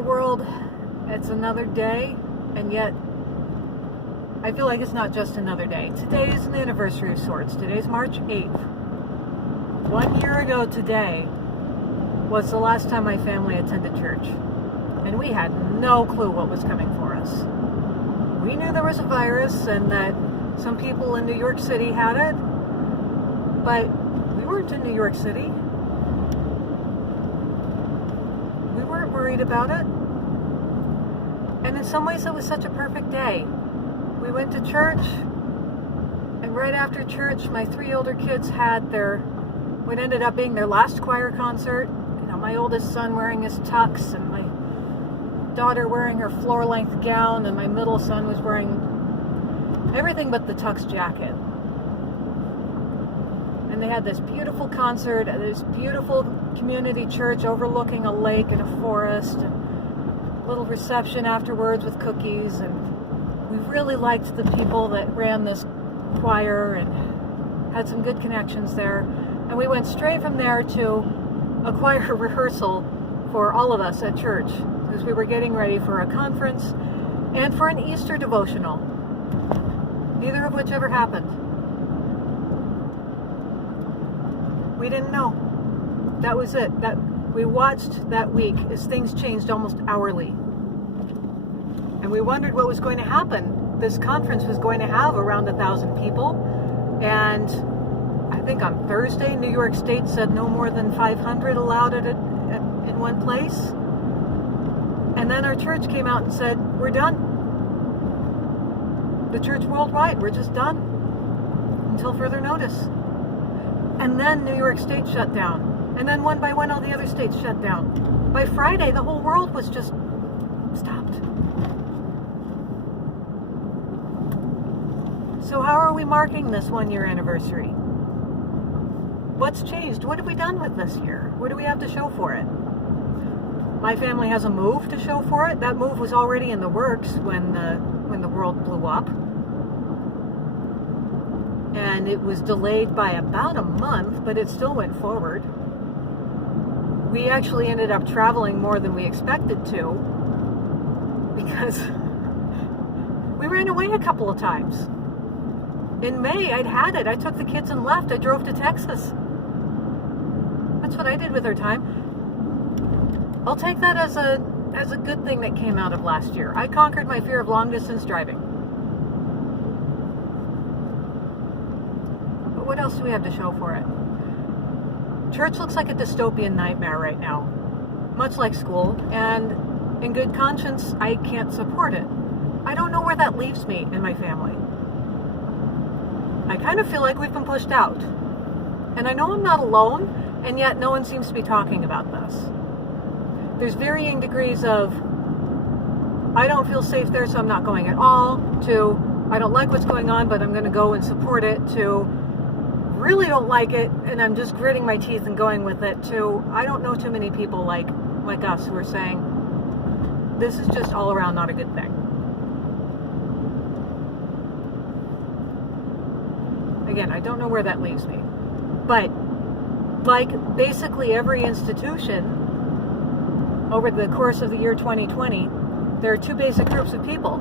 world, it's another day, and yet I feel like it's not just another day. Today is an anniversary of sorts. Today's March 8th. 1 year ago today was the last time my family attended church, and we had no clue what was coming for us. We knew there was a virus and that some people in New York City had it, but we weren't in New York City. We weren't worried about it. And in some ways it was such a perfect day. We went to church, and right after church my 3 older kids had what ended up being their last choir concert. You know, my oldest son wearing his tux, and my daughter wearing her floor-length gown, and my middle son was wearing everything but the tux jacket. And they had this beautiful concert at this beautiful community church overlooking a lake and a forest, and a little reception afterwards with cookies. And we really liked the people that ran this choir and had some good connections there. And we went straight from there to a choir rehearsal for all of us at church, because we were getting ready for a conference and for an Easter devotional, neither of which ever happened. We didn't know. That was it. That we watched that week as things changed almost hourly. And we wondered what was going to happen. This conference was going to have around 1,000 people, and I think on Thursday, New York State said no more than 500 allowed in one place. And then our church came out and said, we're done. The church worldwide, we're just done until further notice. And then New York State shut down. And then one by one, all the other states shut down. By Friday, the whole world was just stopped. So how are we marking this 1-year anniversary? What's changed? What have we done with this year? What do we have to show for it? My family has a move to show for it. That move was already in the works when the world blew up. And it was delayed by about a month, but it still went forward. We actually ended up traveling more than we expected to, because we ran away a couple of times. In May, I'd had it. I took the kids and left. I drove to Texas. That's what I did with our time. I'll take that as a good thing that came out of last year. I conquered my fear of long distance driving. But what else do we have to show for it? Church looks like a dystopian nightmare right now, much like school, and in good conscience, I can't support it. I don't know where that leaves me and my family. I kind of feel like we've been pushed out. And I know I'm not alone, and yet no one seems to be talking about this. There's varying degrees of, I don't feel safe there, so I'm not going at all, to, I don't like what's going on, but I'm going to go and support it, to, really don't like it, and I'm just gritting my teeth and going with it, to, I don't know too many people like us who are saying, this is just all around not a good thing. Again, I don't know where that leaves me. But, like basically every institution, over the course of the year 2020, there are 2 basic groups of people.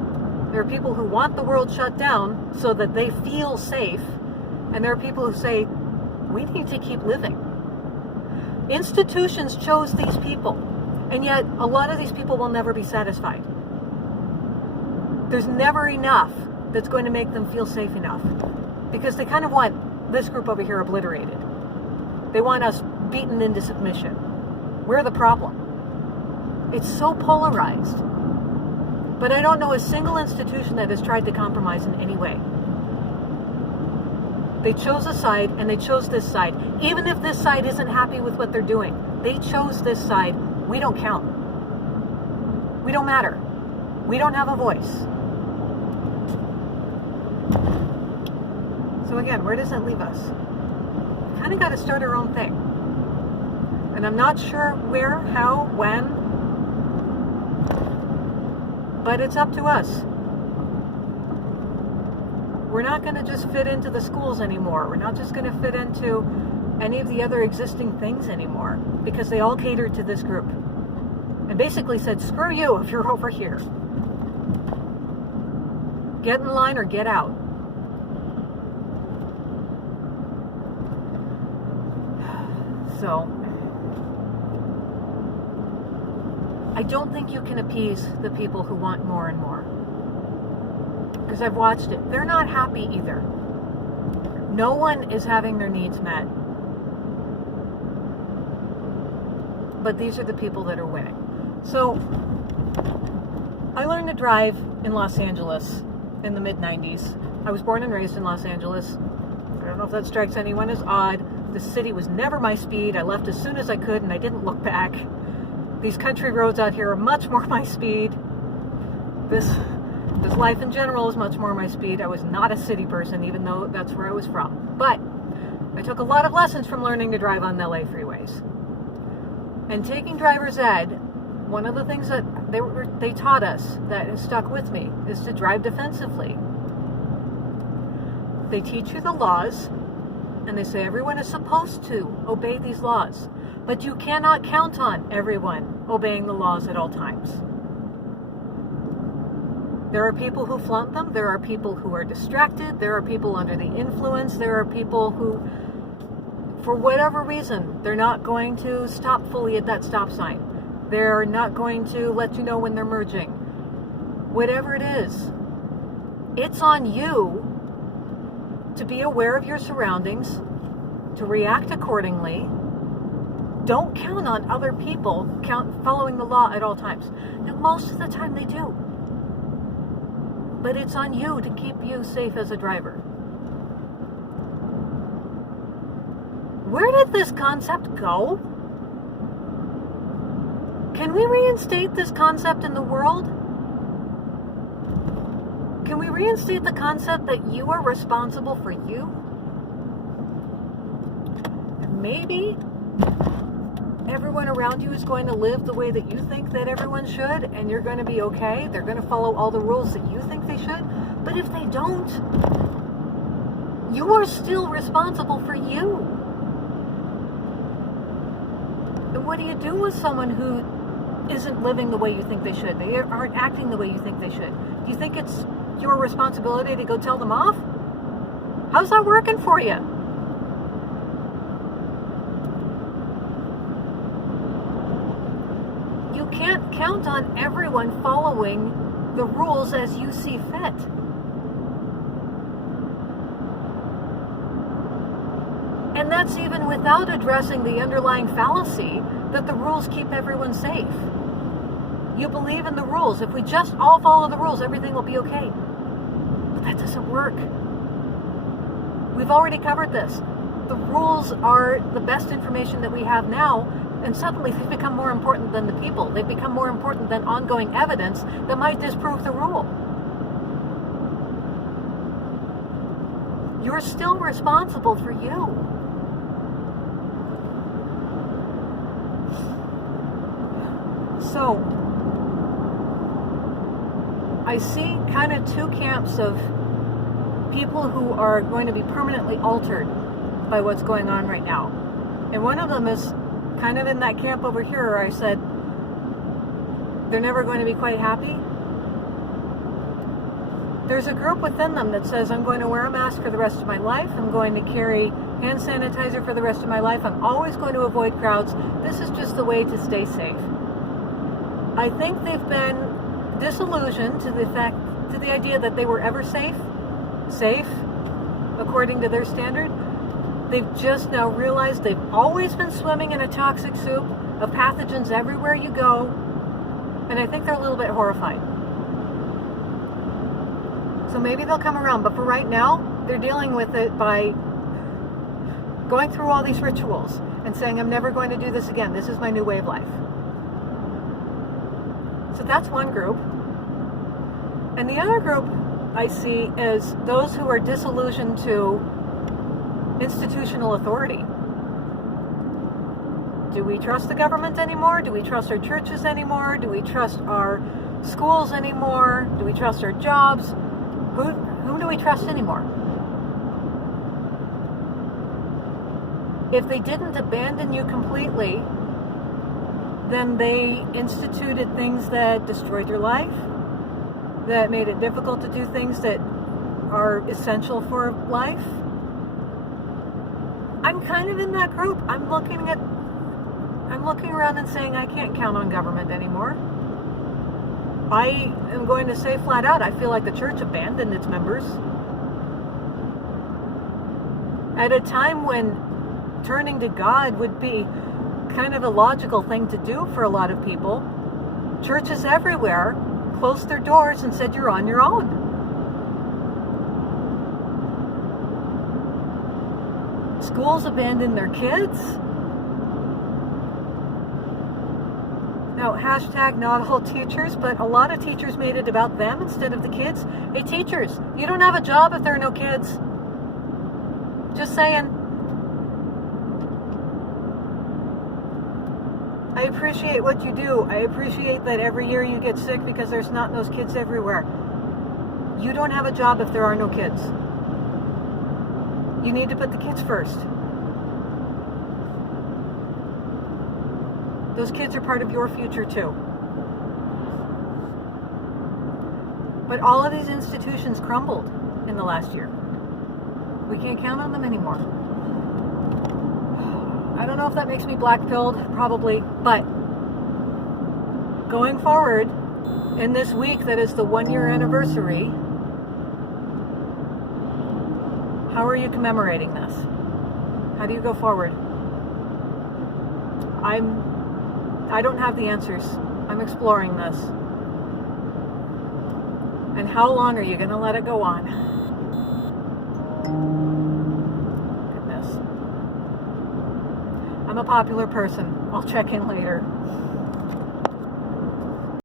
There are people who want the world shut down so that they feel safe, and there are people who say, we need to keep living. Institutions chose these people, and yet a lot of these people will never be satisfied. There's never enough that's going to make them feel safe enough, because they kind of want this group over here obliterated. They want us beaten into submission. We're the problem. It's so polarized. But I don't know a single institution that has tried to compromise in any way. They chose a side, and they chose this side. Even if this side isn't happy with what they're doing, they chose this side. We don't count. We don't matter. We don't have a voice. So again, where does that leave us? We kind of got to start our own thing. And I'm not sure where, how, when, but it's up to us. We're not going to just fit into the schools anymore. We're not just going to fit into any of the other existing things anymore, because they all cater to this group. and basically said, screw you if you're over here. Get in line or get out. So, I don't think you can appease the people who want more and more. Because I've watched it. They're not happy either. No one is having their needs met. But these are the people that are winning. So, I learned to drive in Los Angeles in the mid-90s. I was born and raised in Los Angeles. I don't know if that strikes anyone as odd. The city was never my speed. I left as soon as I could and I didn't look back. These country roads out here are much more my speed. This life in general is much more my speed. I was not a city person, even though that's where I was from. But I took a lot of lessons from learning to drive on the LA freeways. And taking driver's ed, one of the things that they taught us that has stuck with me is to drive defensively. They teach you the laws, and they say everyone is supposed to obey these laws. But you cannot count on everyone obeying the laws at all times. There are people who flaunt them. There are people who are distracted. There are people under the influence. There are people who, for whatever reason, they're not going to stop fully at that stop sign. They're not going to let you know when they're merging. Whatever it is, it's on you to be aware of your surroundings, to react accordingly. Don't count on other people following the law at all times. Now, most of the time they do. But it's on you to keep you safe as a driver. Where did this concept go? Can we reinstate this concept in the world? Can we reinstate the concept that you are responsible for you? And maybe everyone around you is going to live the way that you think that everyone should, and you're going to be okay. They're going to follow all the rules that you think they should. But if they don't, you are still responsible for you. And what do you do with someone who isn't living the way you think they should? They aren't acting the way you think they should. Do you think it's your responsibility to go tell them off? How's that working for you? You can't count on everyone following the rules as you see fit. And that's even without addressing the underlying fallacy that the rules keep everyone safe. You believe in the rules. If we just all follow the rules, everything will be okay. But that doesn't work. We've already covered this. The rules are the best information that we have now, and suddenly they've become more important than the people. They've become more important than ongoing evidence that might disprove the rule. You're still responsible for you. So, I see kind of two camps of people who are going to be permanently altered by what's going on right now. And one of them is kind of in that camp over here where I said they're never going to be quite happy. There's a group within them that says, I'm going to wear a mask for the rest of my life. I'm going to carry hand sanitizer for the rest of my life. I'm always going to avoid crowds. This is just the way to stay safe. I think they've been disillusioned to the idea that they were ever safe, according to their standard. They've just now realized they've always been swimming in a toxic soup of pathogens everywhere you go, and I think they're a little bit horrified. So maybe they'll come around, but for right now, they're dealing with it by going through all these rituals and saying, I'm never going to do this again. This is my new way of life. So that's one group. And the other group I see is those who are disillusioned to institutional authority. Do we trust the government anymore? Do we trust our churches anymore? Do we trust our schools anymore? Do we trust our jobs? Whom do we trust anymore? If they didn't abandon you completely, then they instituted things that destroyed your life, that made it difficult to do things that are essential for life. I'm kind of in that group. I'm looking around and saying I can't count on government anymore. I am going to say flat out, I feel like the church abandoned its members. At a time when turning to God would be kind of a logical thing to do for a lot of people, churches everywhere closed their doors and said you're on your own. Schools abandoned their kids. Now, hashtag not all teachers, but a lot of teachers made it about them instead of the kids. Hey, teachers, you don't have a job if there are no kids. Just saying. I appreciate what you do. I appreciate that every year you get sick because there's not those kids everywhere. You don't have a job if there are no kids. You need to put the kids first. Those kids are part of your future too. But all of these institutions crumbled in the last year. We can't count on them anymore. I don't know if that makes me black-pilled, probably, but going forward, in this week that is the 1-year anniversary, how are you commemorating this? How do you go forward? I don't have the answers. I'm exploring this. And how long are you going to let it go on? Goodness. I'm a popular person. I'll check in later.